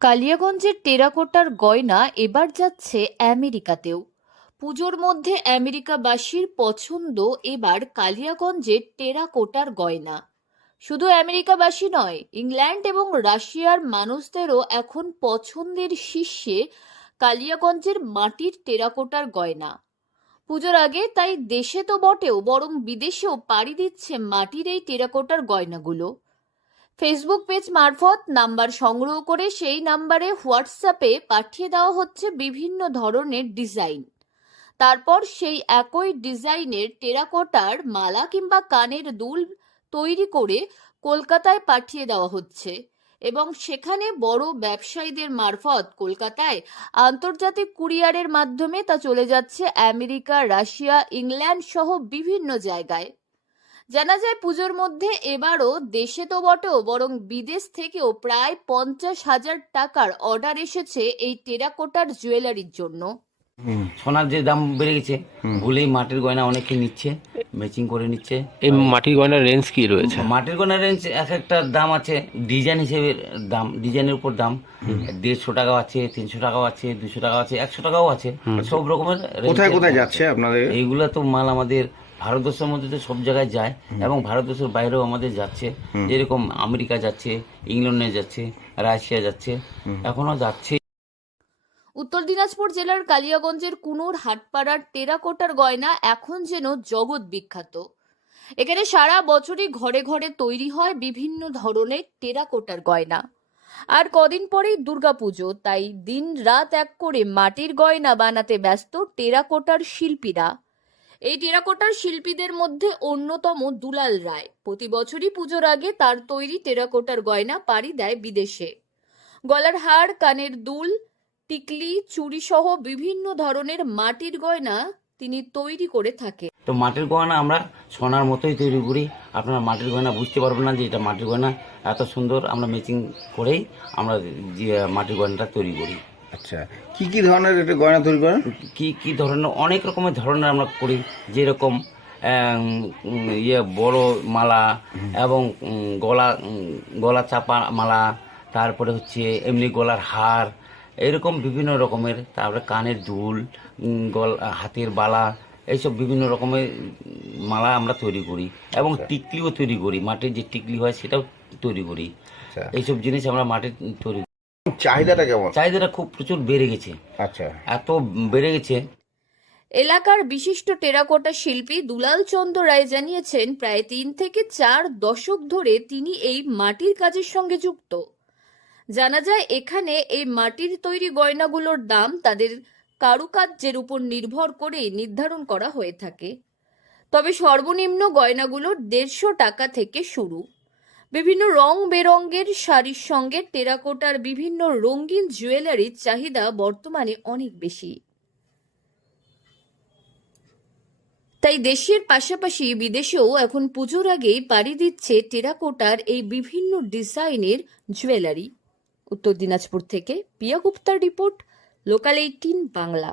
কালিয়াগঞ্জের টেরাকোটার গয়না এবার যাচ্ছে আমেরিকাতেও। পুজোর মধ্যে আমেরিকাবাসীর পছন্দ এবার কালিয়াগঞ্জের টেরাকোটার গয়না। শুধু আমেরিকাবাসী নয়, ইংল্যান্ড এবং রাশিয়ার মানুষদেরও এখন পছন্দের শীর্ষে কালিয়াগঞ্জের মাটির টেরাকোটার গয়না। পুজোর আগে তাই দেশে তো বটেও, বরং বিদেশেও পাড়ি দিচ্ছে মাটির এই টেরাকোটার গয়নাগুলো। ফেসবুক পেজ মারফত নাম্বার সংগ্রহ করে সেই নাম্বারে হোয়াটসঅ্যাপে পাঠিয়ে দেওয়া হচ্ছে বিভিন্ন ধরনের ডিজাইন। তারপর সেই একই ডিজাইনের টেরাকোটার মালা কিংবা কানের দুল তৈরি করে কলকাতায় পাঠিয়ে দেওয়া হচ্ছে এবং সেখানে বড় ব্যবসায়ীদের মারফত কলকাতায় আন্তর্জাতিক কুরিয়ারের মাধ্যমে তা চলে যাচ্ছে আমেরিকা, রাশিয়া, ইংল্যান্ড সহ বিভিন্ন জায়গায়। জানা যায় পুজোর মধ্যে এবারও দেশে তো বটেও, বরং বিদেশ থেকেও প্রায় 50,000 টাকার অর্ডার এসেছে এই টেরাকোটার জুয়েলারির জন্য। সোনার যে দাম বেড়ে গেছে ভুলেই মাটির গয়না অনেকে নিচ্ছে, ম্যাচিং করে নিচ্ছে। এই মাটির গয়নার রেঞ্জ কি রয়েছে? মাটির গয়নার রেঞ্জ এক একটা দাম আছে, ডিজাইন হিসেবে দাম, ডিজাইনের উপর দাম। 150 টাকাও আছে, 300 টাকাও আছে, 200 টাকাও আছে, 100 টাকাও আছে, সব রকমের। কোথায় কোথায় যাচ্ছে আপনাদের এইগুলা? তো মাল আমাদের ভারতবর্ষের মধ্যে তো সব জায়গায় যায় এবং ভারতবর্ষের বাইরেও আমাদের যাচ্ছে, যেরকম আমেরিকা যাচ্ছে, ইংল্যান্ডে যাচ্ছে, রাশিয়া যাচ্ছে, এখনো যাচ্ছে। উত্তর দিনাজপুর জেলার কালিয়াগঞ্জের কুনুর হাটপাড়ার টেরাকোটার গয়না এখন যেন জগৎ বিখ্যাত। এখানে সারা বছরই ঘরে ঘরে তৈরি হয় বিভিন্ন ধরনের টেরাকোটার গয়না। আর কদিন পরেই দুর্গাপুজো, তাই দিন রাত এক করে মাটির গয়না বানাতে ব্যস্ত টেরাকোটার শিল্পীরা। এই টেরাকোটার শিল্পীদের মধ্যে অন্যতম দুলাল রায়। প্রতি বছরই পুজোর আগে তার তৈরি টেরাকোটার গয়না পাড়ি দেয় বিদেশে। গলার হার, কানের দুল, টিকলি, চুড়ি সহ বিভিন্ন ধরনের মাটির গয়না তিনি তৈরি করে থাকে। তো মাটির গয়না আমরা সোনার মতোই তৈরি করি। আপনারা মাটির গয়না বুঝতে পারবেন না যে এটা মাটির গয়না। এত সুন্দর আমরা ম্যাচিং করেই আমরা মাটির গয়নাটা তৈরি করি। আচ্ছা, কি কি ধরনের এটা গয়না তৈরি করেন? কি ধরনের, অনেক রকমের ধরনের আমরা করি। যেরকম বড় মালা এবং গলা চাপা মালা, তারপরে হচ্ছে এমনি গলার হার, এরকম বিভিন্ন রকমের। তারপরে কানের দুল, হাতের বালা, এইসব বিভিন্ন রকমের মালা আমরা তৈরি করি এবং টিকলিও তৈরি করি। মাটির যে টিকলি হয় সেটাও তৈরি করি। এইসব জিনিস আমরা মাটির তৈরি। চাহিদাটা কেমন? চাহিদাটা খুব প্রচুর বেড়ে গেছে। আচ্ছা, এত বেড়ে গেছে। এলাকার বিশিষ্ট টেরাকোটা শিল্পী দুলাল চন্দ্র রায় জানিয়েছেন, প্রায় 3 থেকে 4 দশক ধরে তিনি এই মাটির কাজের সঙ্গে যুক্ত। জানা যায় এখানে এই মাটির তৈরি গয়নাগুলোর দাম তাদের কারুকার্যের উপর নির্ভর করে নির্ধারণ করা হয়ে থাকে। তবে সর্বনিম্ন গয়নাগুলোর 150 টাকা থেকে শুরু। বিভিন্ন রং বেরঙের শাড়ির সঙ্গে টেরাকোটার বিভিন্ন রঙিন জুয়েলারির চাহিদা বর্তমানে অনেক বেশি। তাই দেশের পাশাপাশি বিদেশেও এখন পুজোর আগেই পাড়ি দিচ্ছে টেরাকোটার এই বিভিন্ন ডিজাইনের জুয়েলারি। উত্তর দিনাজপুর থেকে পিয়া গুপ্তার রিপোর্ট, লোকাল 18 বাংলা।